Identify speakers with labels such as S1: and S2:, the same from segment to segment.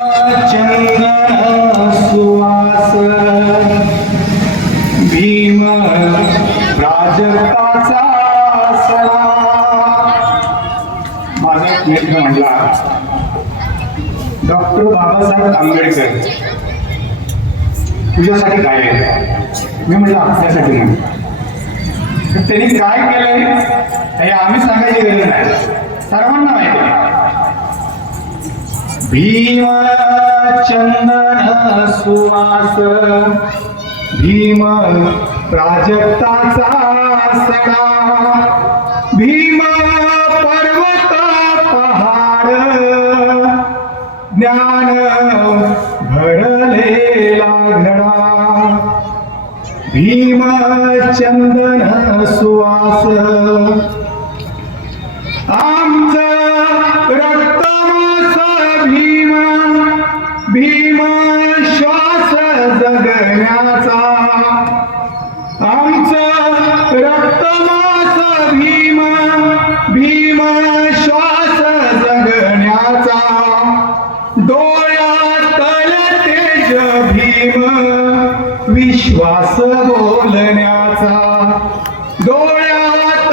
S1: चंदन सुवास भीम प्राजक्ताचा सणा माझा मित्र म्हणला डॉक्टर बाबासाहेब आंबेडकर. तुझ्यासाठी काय आहे मी म्हटलं आपल्यासाठी नाही. त्यांनी काय केलंय? हे आम्ही सांगायची गरज नाही. सर्वांना माहिती. भीमचंदन सुवास भीम प्राजक्ताचा सडा भीम पर्वत पहाड। ज्ञान भरलेला घडा भीम चंदन सुवास आमचं रक्तमास विश्वास बोलण्याचा. डोळ्यात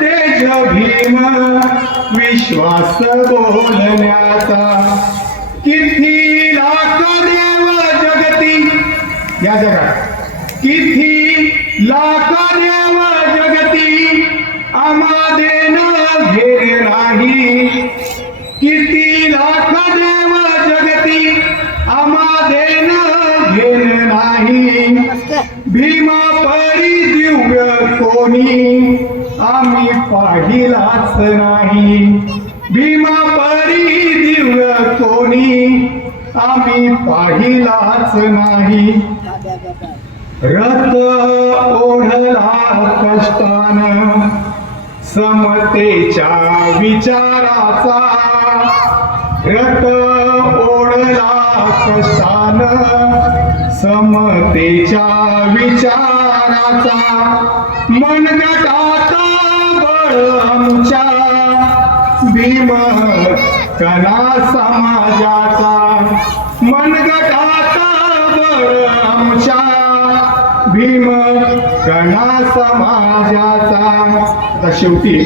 S1: तेज भीम विश्वास बोलण्याचा. किती लाख देव जगती. या जगात. किती लाख देव जगती. आम्हा देण भीमा परी दिव्य कोणी? आम्ही पाहिलाच नाही. भीमा परी दिव्य कोणी? आम्ही पाहिलाच नाही. रथ ओढला कष्टान समतेच्या विचाराचा. रथ ओढला कष्टानं समतेच्या विचाराचा मनगटात बळ आमच्या भीम कला समाजाचा मनगटात बळ आमच्या भीम कला समाजाचा. आता शेवटी.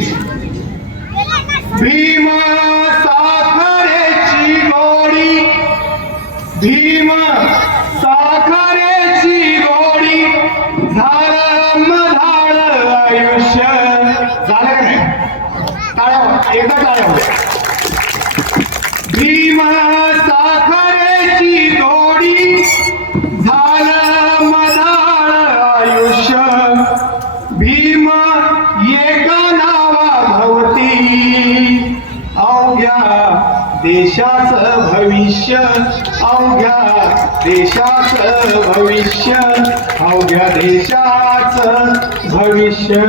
S1: भीमा भीम साखरेची गोडी झालं मधाळ आयुष्य झालं का नाही टाळ्या एकदा टाळ्या वाजा. भीम देशाचं भविष्य अवघ्या देशाचं भविष्य अवघ्या देशाचं भविष्य.